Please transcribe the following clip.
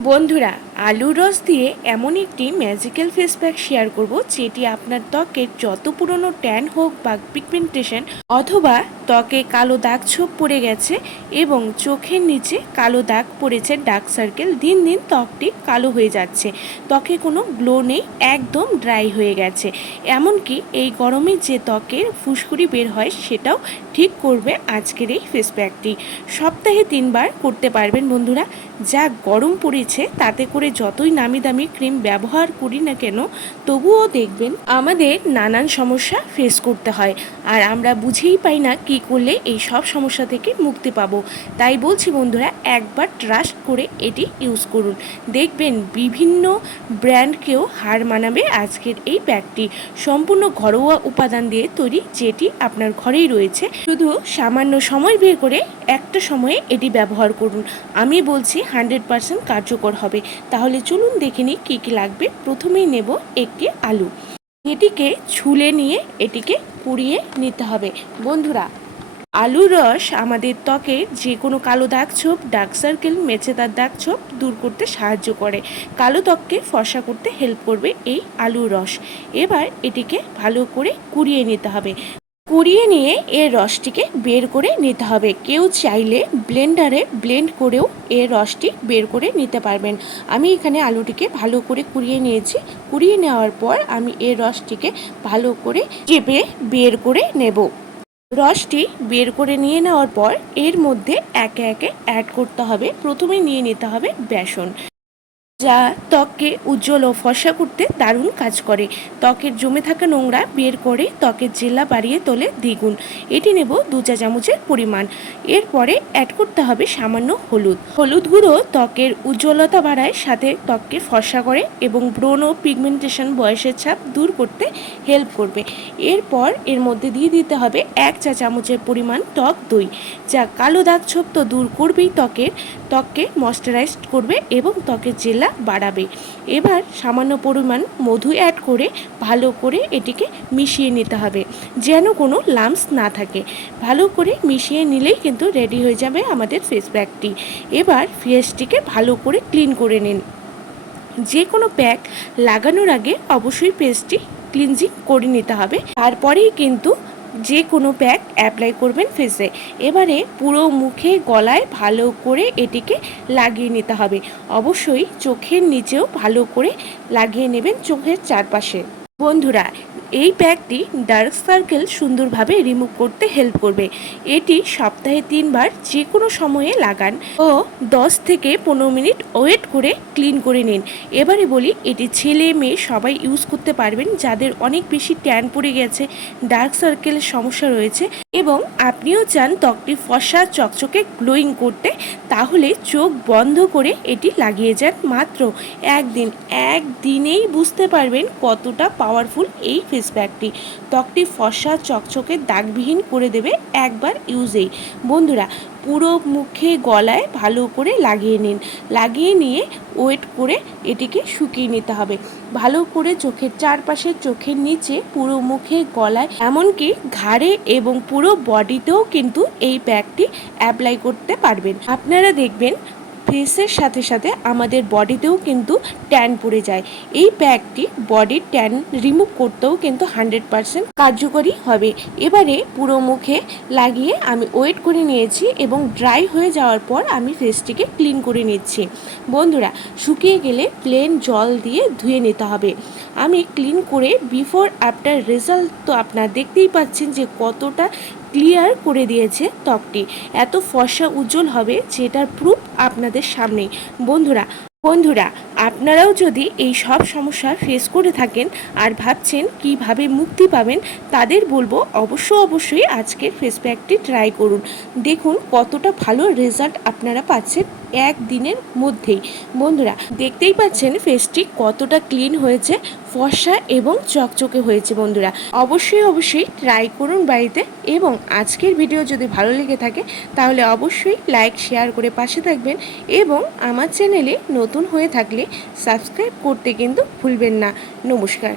বন্ধুরা আলুর রস দিয়ে এমন একটি ম্যাজিক্যাল ফেস প্যাক শেয়ার করব, যেটি আপনার ত্বকের যত পুরনো ট্যান হোক বা পিগমেন্টেশন অথবা ত্বকে কালো দাগ ছোপ পড়ে গেছে এবং চোখের নিচে কালো দাগ পড়েছে ডার্ক সার্কেল দিন দিন ত্বকটি কালো হয়ে যাচ্ছে। ত্বকে কোনো গ্লো নেই, একদম ড্রাই হয়ে গেছে। এমনকি এই গরমে যে ত্বকের ফুসকুড়ি বের হয়, সেটাও ঠিক করবে আজকের এই ফেস প্যাকটি সপ্তাহে তিনবার করতে পারবেন বন্ধুরা। যা গরম পড়েছে, তাতে করে যতই নামি দামি ক্রিম ব্যবহার করি না কেন, তবুও দেখবেন আমাদের নানান সমস্যা ফেস করতে হয়। আর আমরা বুঝেই পাই না কি করলে এই সব সমস্যা থেকে মুক্তি পাবো। তাই বলছি বন্ধুরা, একবার ট্রাস্ট করে এটি ইউজ করুন। দেখবেন বিভিন্ন ব্র্যান্ডকেও হার মানাবে আজকের এই ব্যাগটি। সম্পূর্ণ ঘরোয়া উপাদান দিয়ে তৈরি যেটি আপনার ঘরেই রয়েছে। শুধু সামান্য সময় বের করে একটা সময়ে এটি ব্যবহার করুন। আমি বলছি হান্ড্রেড পারসেন্ট কার্যকর হবে। তাহলে চলুন দেখে নিই কী কী লাগবে। প্রথমেই নেব একটি আলু। এটিকে ছুলে নিয়ে এটিকে পুড়িয়ে নিতে হবে। বন্ধুরা, আলুর রস আমাদের ত্বকে যে কোনো কালো দাগ ছোপ ডার্ক সার্কেল মেচেদার দাগ ছোপ দূর করতে সাহায্য করে। কালো ত্বককে ফর্সা করতে হেল্প করবে এই আলুর রস। এবার এটিকে ভালো করে কুড়িয়ে নিতে হবে। কুড়িয়ে নিয়ে এর রসটিকে বের করে নিতে হবে। কেউ চাইলে ব্লেন্ডারে ব্লেন্ড করেও এর রসটি বের করে নিতে পারবেন। আমি এখানে আলুটিকে ভালো করে কুড়িয়ে নিয়েছি। কুড়িয়ে নেওয়ার পর আমি এর রসটিকে ভালো করে চেপে বের করে নেব। রসটি বের করে নিয়ে নেওয়ার পর এর মধ্যে একে একে অ্যাড করতে হবে। প্রথমে নিয়ে নিতে হবে বেসন। যা ত্বককে উজ্জ্বল ও ফর্সা করতে দারুণ কাজ করে। ত্বকের জমে থাকা নোংরা বের করে ত্বকের জেলা বাড়িয়ে তোলে দ্বিগুণ। এটি নেব দু চা চামচের পরিমাণ। এরপরে অ্যাড করতে হবে সামান্য হলুদ। হলুদ গুঁড়ো ত্বকের উজ্জ্বলতা বাড়ায়, সাথে ত্বককে ফর্সা করে এবং ব্রণ ও পিগমেন্টেশন বয়সের ছাপ দূর করতে হেল্প করবে। এরপর এর মধ্যে দিয়ে দিতে হবে এক চা চামচের পরিমাণ টক দই, যা কালো দাগ ছোপ তো দূর করবেই ত্বকের। ত্বককে ময়শ্চারাইজড করবে এবং ত্বকের জেলা বাড়াবে। এবার সামান্য পরিমাণ মধু অ্যাড করে ভালো করে এটিকে মিশিয়ে নিতে হবে, যেন কোনো লামস না থাকে। ভালো করে মিশিয়ে নিলেই কিন্তু রেডি হয়ে যাবে আমাদের ফেস প্যাকটি এবার ফেসটিকে ভালো করে ক্লিন করে নিন। যে কোনো প্যাক লাগানোর আগে অবশ্যই পেস্টটি ক্লিনজিং করে নিতে হবে। তারপরেই কিন্তু যে কোনো প্যাক অ্যাপ্লাই করবেন ফেসে এবারে পুরো মুখে, গলায় ভালো করে এটিকে লাগিয়ে নিতে হবে। অবশ্যই চোখের নিচেও ভালো করে লাগিয়ে নেবেন চোখের চারপাশে। বন্ধুরা এই প্যাকটি ডার্ক সার্কেল সুন্দরভাবে রিমুভ করতে হেল্প করবে। এটি সপ্তাহে তিনবার যে কোনো সময়ে লাগান ও দশ থেকে পনেরো মিনিট ওয়েট করে ক্লিন করে নিন। এবারে বলি, এটি ছেলে মেয়ে সবাই ইউজ করতে পারবেন, যাদের অনেক বেশি ট্যান পড়ে গেছে, ডার্ক সার্কেলের সমস্যা রয়েছে এবং আপনিও চান ত্বকটি ফসা চকচকে, গ্লোয়িং করতে, তাহলে চোখ বন্ধ করে এটি লাগিয়ে যান মাত্র একদিন। একদিনেই বুঝতে পারবেন কতটা পাওয়ারফুল এই ফেস প্যাকটি ত্বকটি ফসা চকচকে, দাগবিহীন করে দেবে একবার ইউজেই। বন্ধুরা, পুরো মুখে, গলায় ভালো করে লাগিয়ে নিন। লাগিয়ে নিয়ে ওয়েট করে এটিকে শুকিয়ে নিতে হবে। ভালো করে চোখের চারপাশে, চোখের নিচে, পুরো মুখে, গলায়, এমনকি ঘাড়ে এবং পুরো বডিতেও কিন্তু এই প্যাকটি অ্যাপ্লাই করতে পারবেন। আপনারা দেখবেন ফেসের সাথে সাথে আমাদের বডিতেও কিন্তু ট্যান পড়ে যায়। এই প্যাকটি বডির ট্যান রিমুভ করতেও কিন্তু হান্ড্রেড পারসেন্ট কার্যকরী হবে। এবারে পুরো মুখে লাগিয়ে আমি ওয়েট করে নিয়েছি এবং ড্রাই হয়ে যাওয়ার পর আমি ফেসটিকে ক্লিন করে নিচ্ছি। বন্ধুরা, শুকিয়ে গেলে প্লেন জল দিয়ে ধুয়ে নিতে হবে। আমি ক্লিন করে বিফোর আফটার রেজাল্ট তো আপনারা দেখতেই পাচ্ছেন যে কতটা ক্লিয়ার করে দিয়েছে ত্বকটি। এত ফর্সা উজ্জ্বল হবে যেটার প্রুফ আপনাদের সামনেই। বন্ধুরা বন্ধুরা আপনারাও যদি এই সব সমস্যা ফেস করে থাকেন আর ভাবছেন কীভাবে মুক্তি পাবেন, তাদের বলব অবশ্য অবশ্যই আজকের ফেস প্যাকটি ট্রাই করুন। দেখুন কতটা ভালো রেজাল্ট আপনারা পাচ্ছেন একদিনের মধ্যেই। বন্ধুরা, দেখতেই পাচ্ছেন ফেসটি কতটা ক্লিন হয়েছে, ফর্সা এবং চকচকে হয়েছে বন্ধুরা। অবশ্যই অবশ্যই ট্রাই করুন বাড়িতে এবং আজকের ভিডিও যদি ভালো লেগে থাকে, তাহলে অবশ্যই লাইক শেয়ার করে পাশে থাকবেন এবং আমার চ্যানেলে নতুন হয়ে থাকলে সাবস্ক্রাইব করতে কিন্তু ভুলবেন না। নমস্কার।